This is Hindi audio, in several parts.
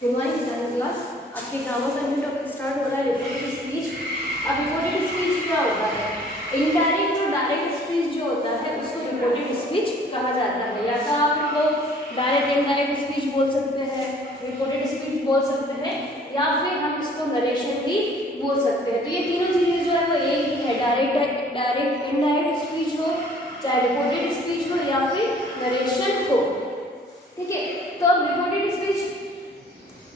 Good morning seventh class. आपके ग्रामर का न्यू टॉपिक स्टार्ट हो रहा है रिपोर्टेड स्पीच। अब रिपोर्टेड स्पीच क्या होता है? इनडायरेक्ट और डायरेक्ट स्पीच जो होता है उसको रिपोर्टेड स्पीच कहा जाता है। या तो आप इसको डायरेक्ट इनडायरेक्ट स्पीच बोल सकते हैं, रिपोर्टेड स्पीच बोल सकते हैं, या फिर हम इसको नरेशन भी बोल सकते हैं। तो ये तीनों चीजें जो है वो एक ही है, डायरेक्ट इनडायरेक्ट स्पीच हो, चाहे रिपोर्टेड स्पीच हो या फिर नरेशन हो। ठीक है, तो अब रिपोर्टेड स्पीच,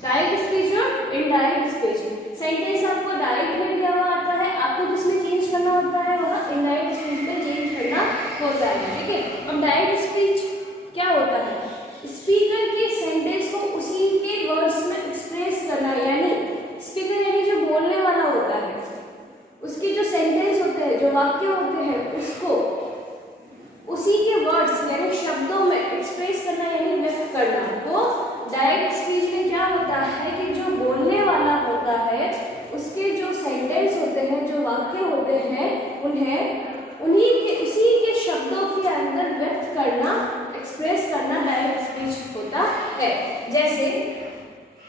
डायरेक्ट स्पीच और इनडायरेक्ट स्पीच। सेंटेंस आपको डायरेक्ट में दिया हुआ आता है, आपको जिसमें चेंज करना होता है वह इनडायरेक्ट स्पीच में चेंज करना होता है। ठीक है, अब डायरेक्ट स्पीच क्या होता है? स्पीकर के सेंटेंस को उसी के वर्ड्स में एक्सप्रेस करना, यानी स्पीकर यानी जो बोलने वाला होता है उसके जो सेंटेंस होते हैं, जो वाक्य होते हैं, उसको उसी के वर्ड्स यानी शब्दों में एक्सप्रेस करना यानी व्यक्त करना। तो डायरेक्ट स्पीच में क्या होता है कि जो बोलने वाला होता है उसके जो सेंटेंस होते हैं, जो वाक्य होते हैं, उन्हें उसी के शब्दों के अंदर व्यक्त करना, एक्सप्रेस करना डायरेक्ट स्पीच होता है। जैसे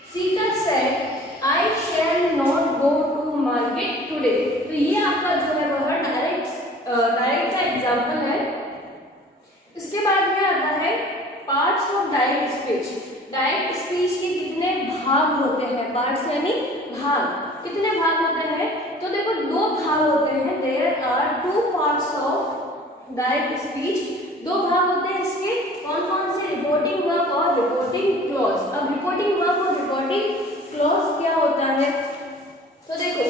Sita said I shall not go to market today. तो ये आपका जो है वह डायरेक्ट का एग्जाम्पल है। इसके बाद में आता है parts of direct speech. Direct speech के कितने भाग होते हैं? पार्ट्स यानी भाग। कितने भाग होते हैं? तो देखो दो भाग होते हैं। There are two parts of direct speech. दो भाग होते हैं इसके। कौन कौन से? रिपोर्टिंग वर्ब और रिपोर्टिंग क्लॉज। अब रिपोर्टिंग वर्ब और रिपोर्टिंग क्लॉज क्या होता है? तो देखो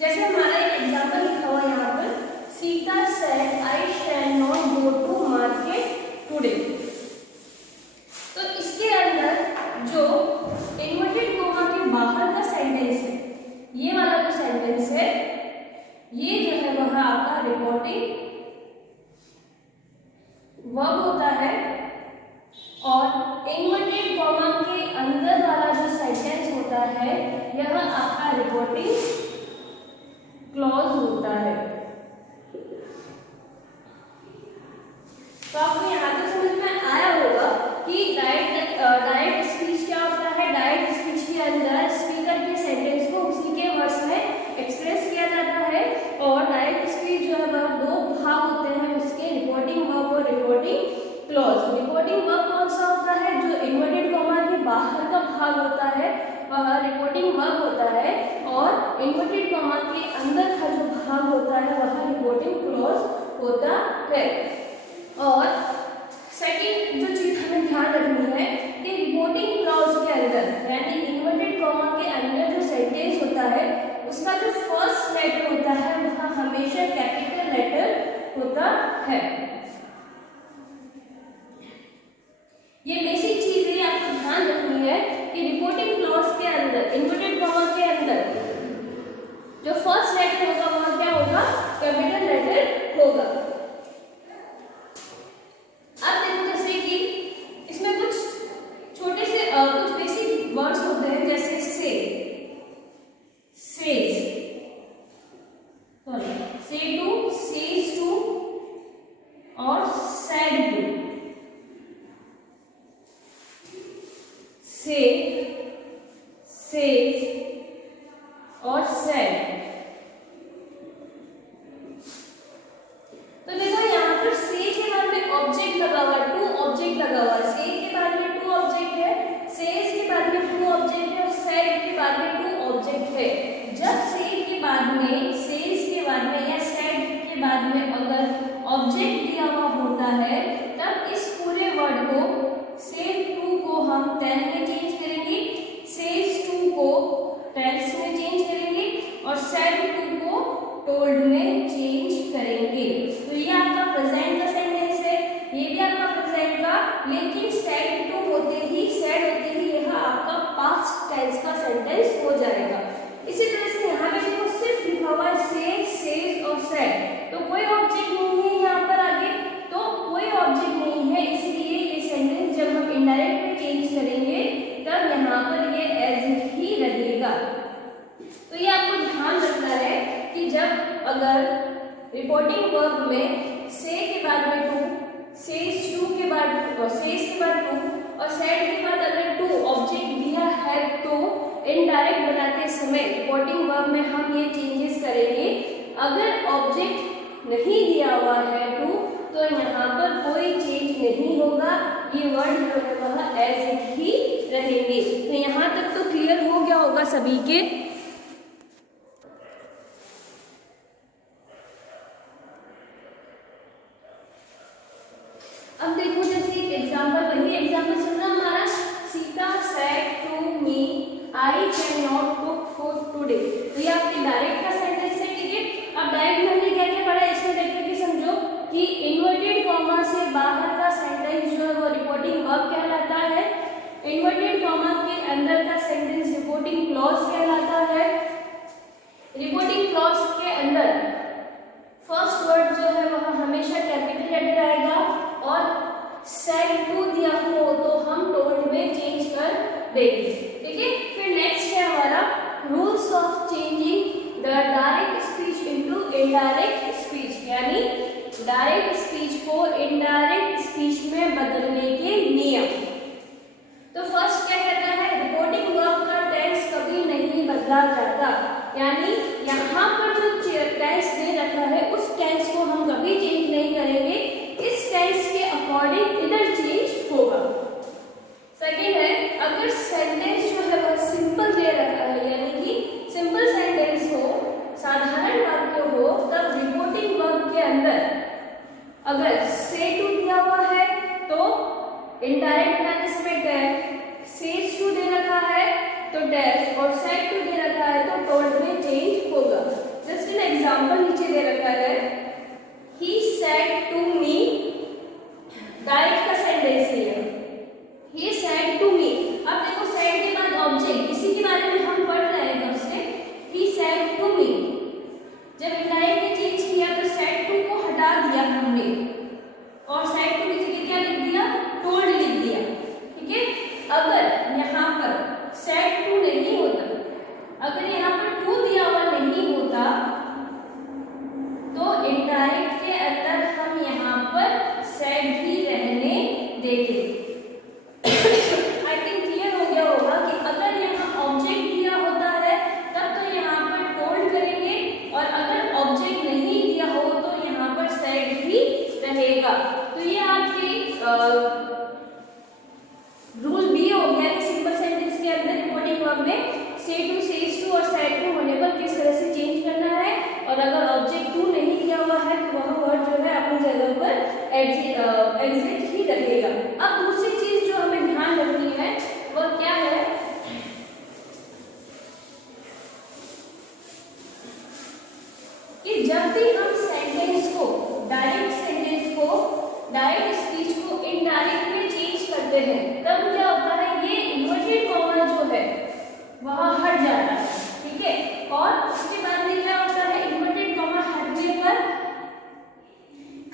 जैसे हमारा एक एग्जाम्पल लिखा हुआ यहाँ पर, Sita said I shall not go to market today. तो इसके अंदर जो इन्वर्टेड कोमा के बाहर का सेंटेंस है, ये वाला जो सेंटेंस है, ये जो है वह आपका रिपोर्टिंग वर्ब होता है, और इन्वर्टेड कोमा के अंदर वाला जो सेंटेंस होता है यह आपका रिपोर्टिंग क्लॉज होता है। तो आपको यहाँ तो समझ में आया होगा कि डायरेक्ट स्पीच क्या होता है। डायरेक्ट स्पीच के अंदर स्पीकर के सेंटेंस को उसी के वर्ड्स में एक्सप्रेस किया जाता है, और डायरेक्ट स्पीच जो है वह दो भाग होते हैं उसके, रिपोर्टिंग वर्ब और रिपोर्टिंग क्लॉज। रिपोर्टिंग वर्ब कौन सा होता है? जो इन्वर्टेड कॉमा के बाहर का भाग होता है वह रिपोर्टिंग वर्ब होता है, और इन्वर्टेड कॉमा के अंदर का जो भाग होता है वह रिपोर्टिंग क्लॉज होता है। और सेकंड जो चीज हमें ध्यान रखनी है कि रिपोर्टिंग क्लॉज के अंदर यानी इन्वर्टेड कॉमा के अंदर जो सेंटेंस होता है उसका जो फर्स्ट लेटर होता है वह हमेशा कैपिटल लेटर होता है। ये बेसिक चीज है, आपको ध्यान रखनी है कि रिपोर्टिंग क्लॉज के अंदर, इन्वर्टेड कॉमा के अंदर जो फर्स्ट लेटर होगा वह क्या होगा? कैपिटल लेटर होगा। अब देखो जैसे कि इसमें कुछ छोटे से कुछ बेसिक वर्ड्स होते हैं, जैसे से, सेज, से टू, सेज टू और सेड टू। से, सेज और सेड। तो देखो यहाँ पर से के बाद में ऑब्जेक्ट लगा हुआ है, टू ऑब्जेक्ट लगा हुआ है। से के बाद में टू ऑब्जेक्ट है, सेज के बाद में टू ऑब्जेक्ट है, और सेड के बाद में टू ऑब्जेक्ट है। जब से के बाद में, सेज के बाद में या सेड के बाद में अगर ऑब्जेक्ट दिया हुआ होता है तब इस पूरे वर्ड को, से टू को हम टेन में चेंज करेंगे, सेज टू को टेल्स में चेंज करेंगे, और सेड टू को टोल्ड में चेंज करेंगे। तो ये आपका प्रेजेंट का सेंटेंस है, ये भी आपका प्रेजेंट का, लेकिन सेड टू होते ही यह आपका पास्ट टेंस का सेंटेंस हो जाएगा। इसी तरह से यहाँ पे देखो सिर्फ लिखा हुआ है से, सेज और सेड, तो कोई ऑब्जेक्ट नहीं है यहाँ पर आगे, तो कोई ऑब्जेक्ट नहीं है, इसलिए ये सेंटेंस जब हम इनडायरेक्ट में चेंज करेंगे तब यहाँ पर ये एज इट ही रहेगा। तो ये आपको ध्यान रखना है कि जब अगर रिपोर्टिंग वर्ब में से के बाद में टू, सेज टू के बाद, सेज के बाद टू और सेड इनडायरेक्ट बनाते समय रिपोर्टिंग वर्ब में हम ये चेंजेस करेंगे। अगर ऑब्जेक्ट नहीं दिया हुआ है टू, तो यहाँ पर कोई चेंज नहीं होगा, ये वर्ड जो है वह एज इट ही रहेंगे। तो यहाँ तक तो क्लियर हो गया होगा सभी के। अब देखो जैसे एक एग्जाम्पल, वही एग्जाम्पल चल रहा हमारा, Sita said to me I can not cook food today. तो ये आपके डायरेक्ट का सेंटेंस है, ठीक है। अब डायरेक्ट में हमने क्या क्या पढ़ा है इसमें देख करके समझो कि इन्वर्टेड कॉमा से बाहर का सेंटेंस जो है वो रिपोर्टिंग वर्ब कहलाता है, इन्वर्टेड कॉमा के अंदर का सेंटेंस रिपोर्टिंग क्लॉज कहलाता है। रिपोर्टिंग क्लॉज के अंदर फर्स्ट वर्ड जो है वह हमेशा कैपिटल लेटर आएगा, और सेड टू दिया हो तो हम टोल्ड में चेंज कर देंगे, ठीक है। फिर नेक्स्ट है हमारा rules of changing the direct speech into indirect speech, यानी डायरेक्ट स्पीच को इनडायरेक्ट स्पीच में बदलने के नियम। तो फर्स्ट क्या कहता है, रिपोर्टिंग वर्ब का टेंस कभी नहीं बदला जाता, यानी यहाँ पर जो टेंस दे रखा है उस टेंस को हम कभी चेंज नहीं करेंगे, इस टेंस के अकॉर्डिंग इधर चेंज होगा। सेकेंड है, अगर सेंटेंस जो है वह सिंपल दे रखा है, यानी कि सिंपल सेंटेंस हो, साधारण वाक्य हो, तब रिपोर्टिंग वर्ब के अंदर अगर से टू दिया हुआ है तो इनडायरेक्ट टेंस में डैश, सेज टू दे रखा है तो डैश, और सेड टू दे रखा है तो टोल्ड में चेंज होगा। जस्ट एन एग्जांपल नीचे दे रखा है, he said to me, direct का सेंटेंस है, ही सेड टू मी। अब देखो सेड के बाद ऑब्जेक्ट, इसी के बारे में हम पढ़ रहे हैं तब से, ही सेड टू मी। जब इनडायरेक्ट ने चेंज किया तो सेड टू को हटा दिया हमने, और सेड टू की जगह क्या लिख दिया, टोल्ड लिख दिया, ठीक है। अगर यहाँ पर सेड टू नहीं होता, अगर यहाँ पर टू दिया हुआ नहीं होता, तो इनडायरेक्ट के अंदर हम यहाँ पर सेड ही रहने देंगे। आई थिंक क्लियर हो गया होगा कि अगर यहाँ ऑब्जेक्ट दिया होता है तब तो यहाँ पर टोल्ड करेंगे, और अगर ऑब्जेक्ट नहीं दिया हो तो यहाँ पर सेड ही रहेगा। तो ये आपके रूल भी हो गया कि सिंपल सेंटेंस के अंदर रिपोर्टिंग वर्ब में से टू, सेज टू और सेड टू होने पर किस तरह से चेंज करना है, और अगर ऑब्जेक्ट टू नहीं दिया हुआ है तो वह वर्ड जो है अपनी जगह पर एग्जिट ही लगेगा। अब दूसरी चीज जो हमें ध्यान रखनी है वह क्या है, कि जब भी हम सेंटेंस को, डायरेक्ट सेंटेंस को, डायरेक्ट स्पीच को इनडायरेक्ट में चेंज करते हैं, तब क्या होता है, ये इन्वर्टेड कॉमा जो है वह हट जाता है, ठीक है। और उसके बाद में क्या होता है, इन्वर्टेड कॉमा हटने पर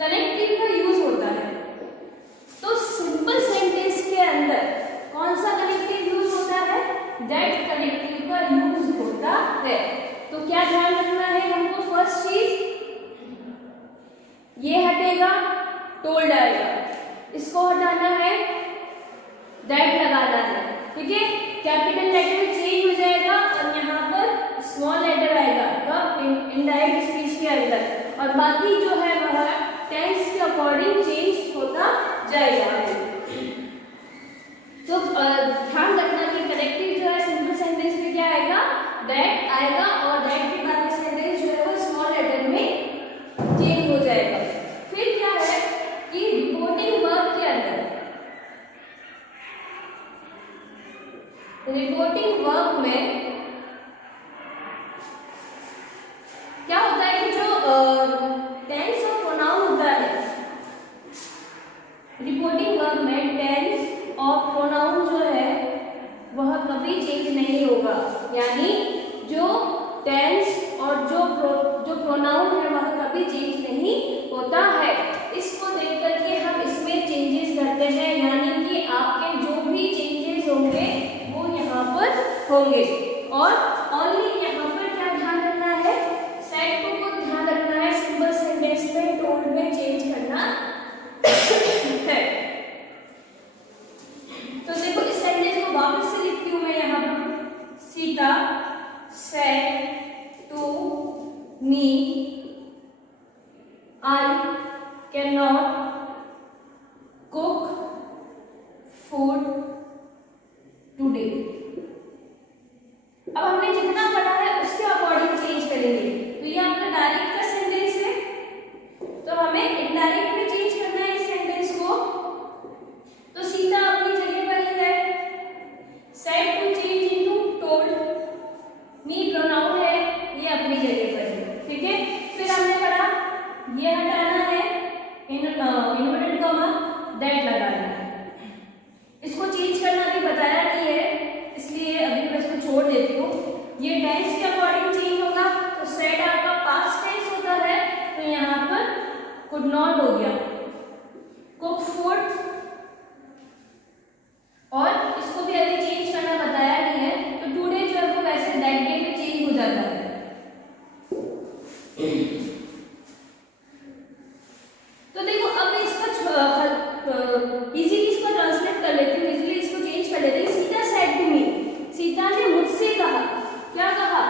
कनेक्टिव का यूज होता है। तो सिंपल सेंटेंस के अंदर कौन सा कनेक्टिव यूज होता है, दैट कनेक्टिव का यूज होता है। तो क्या ध्यान रखना है हमको, फर्स्ट चीज ये हटेगा, टोल्ड आएगा, इसको हटाना है, दैट लगाना है, ठीक है। कैपिटल लेटर चेंज हो जाएगा और यहाँ पर स्मॉल लेटर आएगा इनडायरेक्ट स्पीच के अंदर, और बाकी जो है वह टेंस के अकॉर्डिंग चेंज होता जाएगा। तो ध्यान रखना कि कनेक्टिव जो है सिंपल सेंटेंस में क्या आएगा, दैट आएगा, और दैट के बाद में सेंटेंस जो है वो स्मॉल लेटर में चेंज हो जाएगा। फिर क्या है कि रिपोर्टिंग वर्ब के अंदर, रिपोर्टिंग वर्ब में क्या होता है कि जो टेंस और प्रोनाउन होता है, रिपोर्टिंग वर्ब में टेंस और प्रोनाउन जो है वह कभी चेंज नहीं होगा, यानी जो टेंस और जो प्रोनाउन है वह कभी चेंज नहीं होता है। इसको देख करके हम इसमें चेंजेस करते हैं, यानी कि आपके जो भी चेंजेस होंगे वो यहाँ पर होंगे। और ओनली यहाँ पर क्या ध्यान रखना है, सेड टू को ध्यान रखना है, सिंपल सेंटेंस में टोल्ड में चेंज करना है। तो देखो इस सेंटेंस को वापस से लिखती हूँ मैं यहाँ पर, सीता इजीली इसको ट्रांसलेट कर लेती हूँ, इजीली इसको चेंज कर लेती हूँ। Sita said to me, Sita ने मुझसे कहा, क्या कहा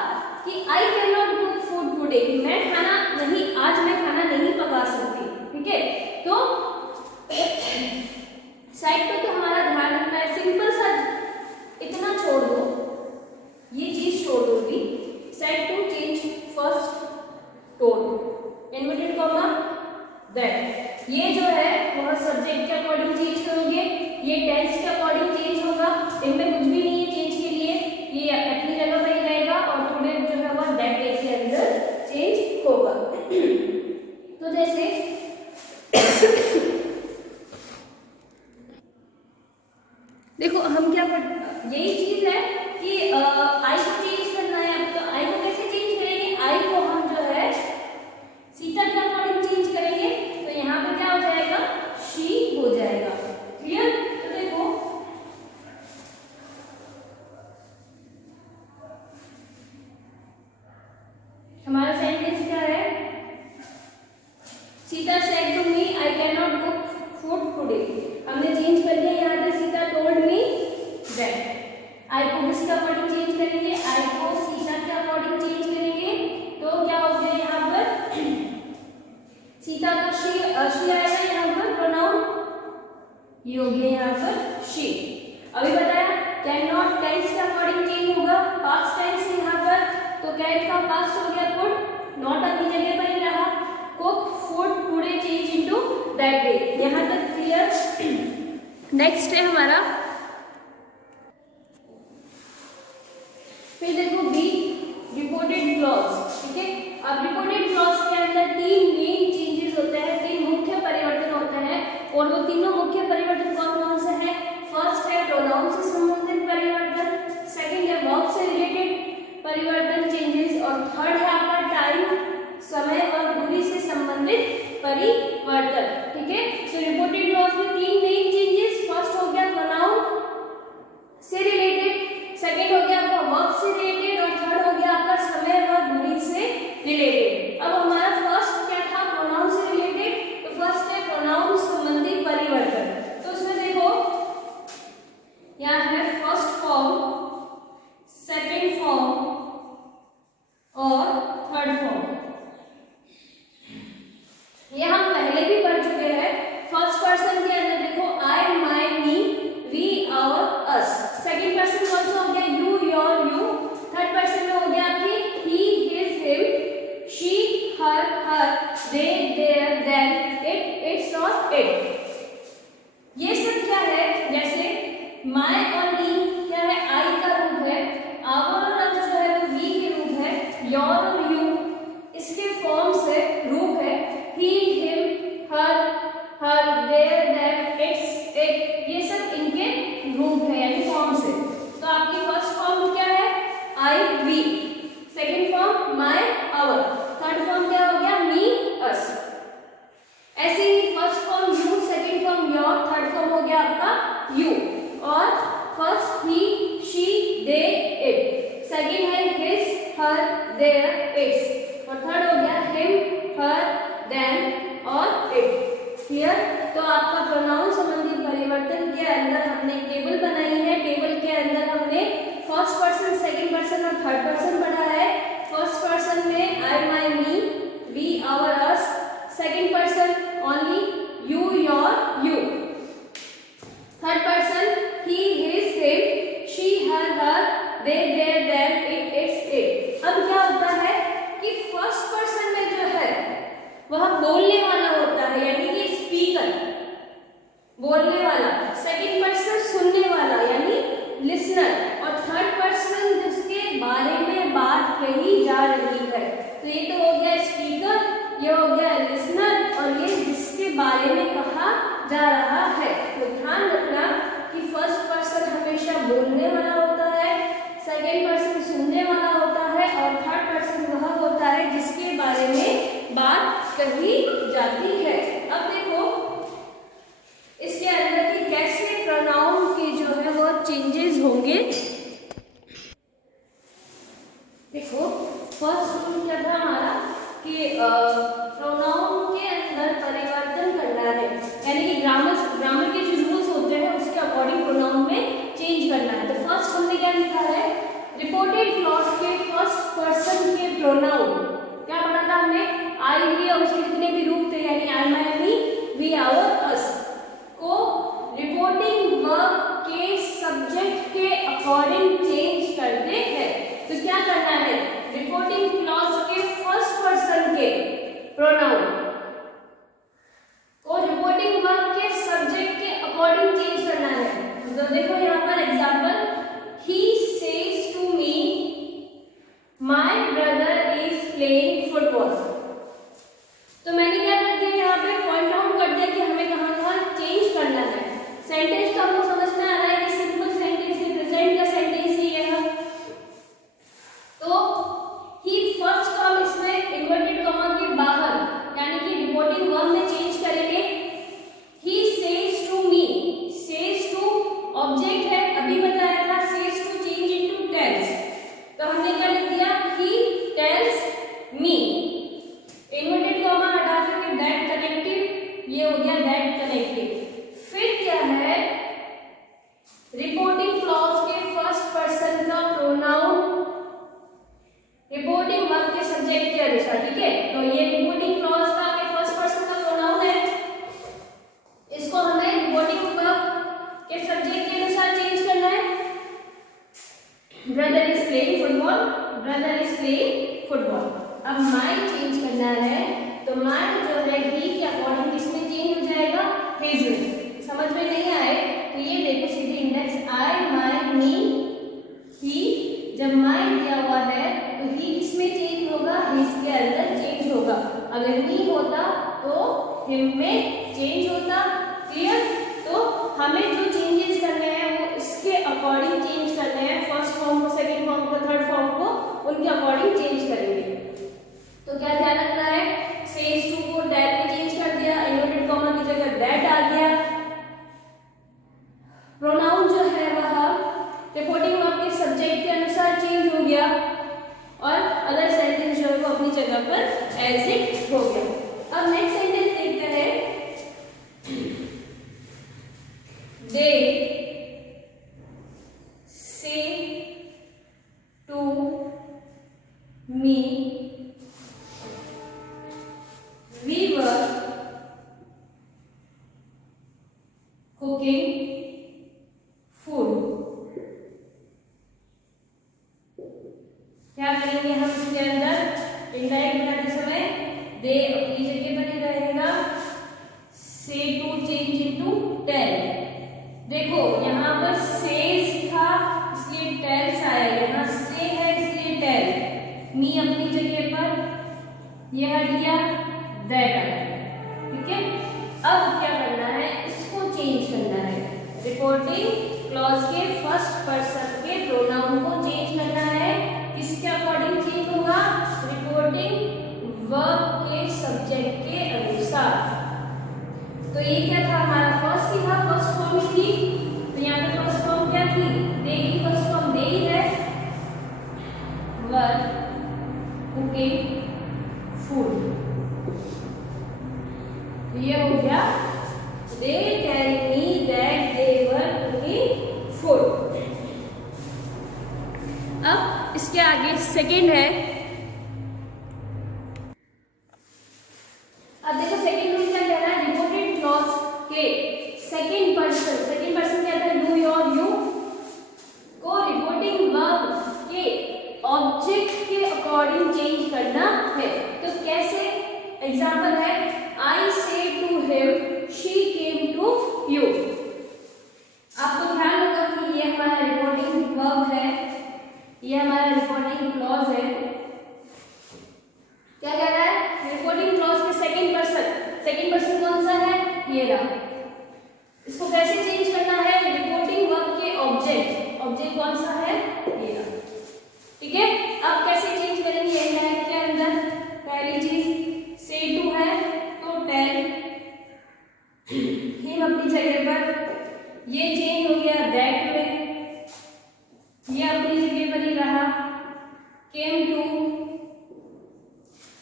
कि I can not cook food today, मैं खाना नहीं, आज मैं खाना नहीं पका सकती। ठीक है, तो साइड पे तो हमारा ध्यान रखना है, सिंपल सा इतना छोड़ दो, ये चीज छोड़ दोगी, said to change first tone inverted comma that, ये जो है वह सब्जेक्ट के अकॉर्डिंग चेंज करोगे, ये टेंस के अकॉर्डिंग चेंज होगा, इनमें कुछ भी नहीं है चेंज के लिए, ये अपनी जगह पर ही रहेगा और थोड़े जो है वह दैट डेज के अंदर चेंज होगा। तो जैसे देखो हम क्या यही चीज है कि आई को चेंज करना है, तो आई को कैसे चेंज करेंगे, आई को हम जो है सीता के अकॉर्डिंग चेंज करेंगे, तो यहाँ पर क्या हो जाएगा, शी हो जाएगा। क्लियर? तो देखो हमारा सेंटेंस क्या है, Sita said to me I can not cook food today, हमने चेंज कर दिया यहाँ पे, Sita told me that, I को किसके अकॉर्डिंग चेंज करेंगे, आई को सीता के अकॉर्डिंग चेंज करेंगे, तो क्या हो गया यहाँ पर, सीता का शी आएगा यहाँ पर प्रोनाउन, ये हो गया यहाँ पर शी। अभी बताया कैन नॉट टेंस के अकॉर्डिंग चेंज होगा, पास्ट टेंस है यहाँ पर, तो कैन का पास्ट हो गया कुड, नॉट अपनी जगह पर ही रहा, cook food today change into that day. यहाँ तक क्लियर? नेक्स्ट है हमारा, फिर देखो बी रिपोर्टेड क्लॉज। ठीक है, अब रिपोर्टेड क्लॉज के अंदर तीन मेन चेंजेस होते हैं, तीन मुख्य परिवर्तन होते हैं, और वो तीनों मुख्य परिवर्तन कौन कौन से हैं? फर्स्ट है प्रोनाउन से संबंधित परिवर्तन, सेकंड है वर्ब से रिलेटेड परिवर्तन चेंजेस, और थर्ड है आपका टाइम, समय और दूरी से संबंधित परिवर्तन। ठीक है, तो रिपोर्टेड क्लॉज में तीन मेन चेंजेस, फर्स्ट हो गया प्रोनाउन से रिलेटेड, सेकंड हो गया आपका वर्ब से रिलेटेड, और थर्ड हो गया आपका समय और दूरी से रिलेटेड। अब हमारा फर्स्ट क्या था, प्रोनाउन से रिलेटेड, तो फर्स्ट है प्रोनाउन संबंधी परिवर्तन। तो उसमें देखो यहाँ है फर्स्ट फॉर्म, सेकंड फॉर्म और थर्ड फॉर्म, ये हम पहले भी पढ़ चुके हैं। फर्स्ट पर्सन के अंदर देखो I, my, me, we, our, us, second person कौन सा हो गया, you, your, you, third person में हो गया आपकी he, his, him, she, her, they, their, them, it, its और इट। ये सब क्या है, जैसे माय और मी क्या है, आई का रूप है, आवर और अस जो है वो वी के रूप है, योर और यू इसके फॉर्म से रूप है, he, him, her, their, them, its, it, ये सब इनके रूप है यानी फॉर्म से। तो आपकी फर्स्ट फॉर्म क्या है, I, we, second form my, our, third form क्या हो गया, मी, अस। ऐसे ही first form you, second form your, third form हो गया आपका यू, और first he, she, they, it, second है हिज, हर, देयर, इट्स, और थर्ड हो गया हिम, हर, देम और इट। क्लियर? तो आपका प्रोनाउन संबंधी परिवर्तन के अंदर हमने टेबल बनाई है, टेबल के अंदर हमने फर्स्ट पर्सन, सेकंड पर्सन और थर्ड पर्सन पढ़ा है। फर्स्ट पर्सन में I, my, me, we, our, us, second person only you, your, you, third person he, his, him, she, her, they, their, them, it, its, it. अब क्या होता है कि फर्स्ट पर्सन में जो है वह बोलने वाला होता है, यानी कि स्पीकर, बोलने वाला, सेकंड पर्सन सुनने वाला यानी लिसनर, और थर्ड पर्सन जिसके बारे में बात कही जा रही है। तो ये तो हो गया स्पीकर, ये हो गया लिसनर, और ये जिसके बारे में कहा जा रहा है। तो ध्यान रखना कि फर्स्ट पर्सन हमेशा बोलने वाला होता है, सेकंड पर्सन सुनने वाला होता है, और थर्ड पर्सन वह होता है जिसके बारे में बात कही जाती है। अब देखो इसके अंदर की कैसे प्रोनाउन के जो है वो चेंजेस होंगे। देखो फर्स्ट रूल क्या था हमारा कि प्रोनाउन के अंदर परिवर्तन करना है, यानी कि ग्रामर के जो रिपोर्टिंग वर्ब के सब्जेक्ट के अकॉर्डिंग चेंज करते हैं। तो क्या करना है, रिपोर्टिंग क्लॉज के फर्स्ट पर्सन के प्रोनाउन को रिपोर्टिंग वर्ब के सब्जेक्ट के अकॉर्डिंग चेंज करना है। तो देखो यहाँ पर example, he says to me my brother is playing football। तो मैंने क्या कर दिया, यहाँ पे पॉइंट आउट कर दिया कि हमें कहाँ कहाँ चेंज करना है। सेंटेंस तो आपको समझ में आ रहा है कि सिंपल सेंटेंस है, प्रेजेंट का सेंटेंस ही है। तो ही फर्स्ट फॉर्म इसमें इन्वर्टेड कॉमा के बाहर, यानी कि रिपोर्टिंग वर्ब में चेंज करेंगे। He says to me, says to object है, अभी बताया था, says to change into tells. तो हमने क्या लिख दिया, he tells me, inverted comma हटा करके दैट कनेक्टिव, ये हो गया दैट कनेक्टिव। फिर क्या है, रिपोर्टिंग क्लॉज के फर्स्ट पर्सन का प्रोनाउन रिपोर्टिंग वर्ब के सब्जेक्ट के अनुसार, ठीक है। तो ये रिपोर्टिंग क्लॉज का के फर्स्ट पर्सन का प्रोनाउन है, इसको हमें रिपोर्टिंग वर्ब के सब्जेक्ट के अनुसार चेंज करना है। Brother is playing football, brother is playing football. अब माय चेंज करना है, तो माय जो है ही के अकॉर्डिंग किसमें चेंज हो जाएगा, हिज में। समझ में नहीं आए तो ये देखो सीधे इंडेक्स आई, माय, मी, ही। जब माय दिया हुआ है तो ही किसमें चेंज होगा, हिज के अंदर चेंज होगा। अगर मी होता तो हिम में चेंज होता। क्लियर। तो हमें जो चेंजेस करने हैं वो इसके अकॉर्डिंग चेंज करने हैं, फर्स्ट फॉर्म को, सेकंड फॉर्म को, थर्ड फॉर्म को, उनके अकॉर्डिंग चेंज करेंगे। तो क्या ध्यान रखना है, सेज टू को दैट में चेंज कर दिया, इन्वर्टेड कॉमा की जगह दैट आ गया। प्रोनाउन जो है वह रिपोर्टिंग वर्ब के सब्जेक्ट के अनुसार चेंज हो गया, और अदर सेंटेंस जो है वो अपनी जगह पर एज इट हो गया। अब नेक्स्ट सेंटेंस देखते हैं, they say to me we were cooking food। क्या करेंगे हम इसके अंदर, इनडायरेक्ट बनाते समय दे अपनी जगह पर ही रहेगा, से टू चेंज इनटू टेल। देखो यहाँ पर सेज था इसलिए टेल्स आया, यहाँ से है इसलिए टेल, मी अपनी जगह पर, यह हट गया, दैट आ गया। ठीक है। अब क्या करना है, इसको चेंज करना है, रिपोर्टिंग क्लॉज के फर्स्ट पर्सन के प्रोनाउन को चेंज करना है। किसके अकॉर्डिंग चेंज होगा, रिपोर्टिंग वर्ब के सब्जेक्ट के अनुसार। तो ये क्या था, हमारा फर्स्ट ही था, फर्स्ट फॉर्म ही थी। तो यहाँ पे फर्स्ट फॉर्म क्या थी, दे की फर्स्ट फॉर्म दे ही है, वर कुकिंग फूड। ये हो गया, they tell me that they were cooking food. अब इसके आगे सेकंड है, अब देखो सेकंड रूल क्या कह रहा है, रिपोर्टेड क्लॉज के सेकंड पर्सन क्या था, यू, योर, यू को रिपोर्टिंग वर्ब के ऑब्जेक्ट के अकॉर्डिंग चेंज करना है। तो कैसे, एग्जांपल है, I say to him, she came to you। आपको ध्यान होगा कि ये हमारा रिपोर्टिंग वर्ब है, ये हमारा रिपोर्टिंग क्लॉज है। क्या कह रहा है, रिपोर्टिंग क्लॉज के सेकंड पर्सन कौन सा है, ये रहा। इसको कैसे चेंज करना है, रिपोर्टिंग वर्ब के ऑब्जेक्ट कौन सा है, ये रहा। ठीक है। अब कैसे चेंज करेंगे, इनडायरेक्ट के अंदर पहली चीज, से टू है तो टेल, हिम अपनी जगह पर, ये चेंज हो गया दैट में, ये अपनी जगह पर ही रहा, केम टू।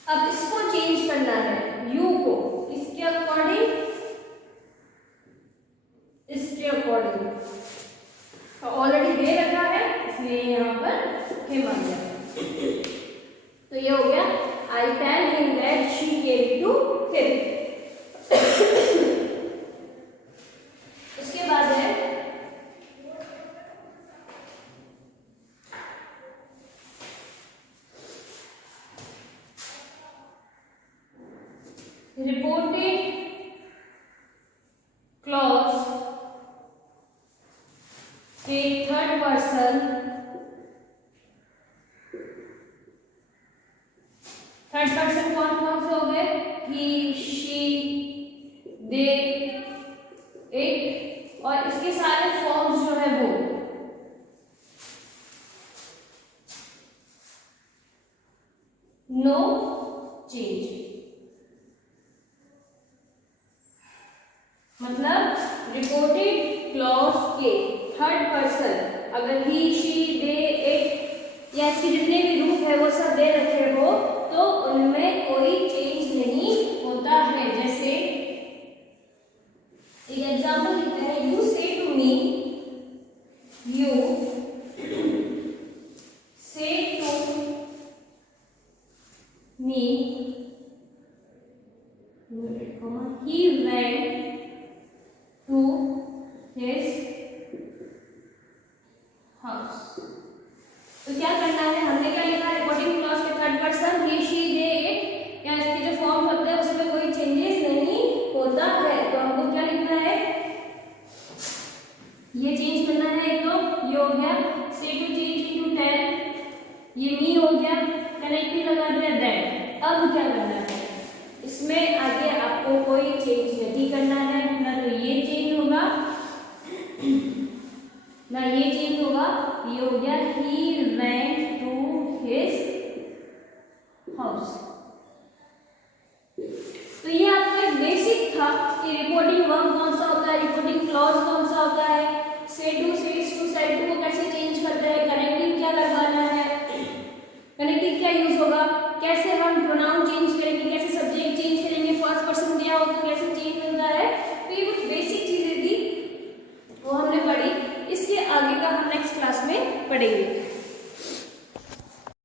अब इसको चेंज करना है, यू को किसके अकॉर्डिंग, इसके अकॉर्डिंग। तो ऑलरेडी दे रखा है इसलिए यहाँ पर हिम आ गया। तो ये हो गया, I tell him that she came to him. उसके बाद है रिपोर्टेड क्लॉज के थर्ड पर्सन कौन कौन से हो गए? ही, शी, दे, इट, और इसके सारे फॉर्म्स जो है वो नो चेंज। मतलब रिपोर्टेड क्लॉज के थर्ड पर्सन अगर ही, शी, दे, इट या इसके जितने भी रूप है वो सब दे रखे हो तो उनमें कोई चेंज नहीं होता है। जैसे एक एग्जांपल लिखते हैं, you say to me, you say to me, he went to his house। तो क्या करना है, हमने क्या लिखा? रिपोर्टिंग क्लॉज के third person he, she, they, it या इसके जो फॉर्म होते हैं उसमें कोई चेंजेस नहीं होता है। तो हमको क्या लिखना है? ये चेंज करना है। एक तो ये हो गया से टू चेंज इनटू 10, ये मी हो गया, कनेक्टिव लगा दिया दैट। अब क्या करना है? इसमें आगे आपको कोई चेंज नहीं करना है, ना तो ये चेंज होगा ना ये चेंज होगा। ये हो गया he went to his house. तो ये आपका एक बेसिक था कि रिपोर्टिंग वर्ब कौन सा होता है, रिपोर्टिंग क्लॉज कौन सा होता है, say to, says to, said to को कैसे चेंज करते हैं, कनेक्टिव क्या लगाना है, कनेक्टिव क्या यूज होगा, कैसे हम प्रोनाउन चेंज करेंगे, कैसे सब्जेक्ट चेंज करेंगे, फर्स्ट पर्सन दिया हो तो कैसे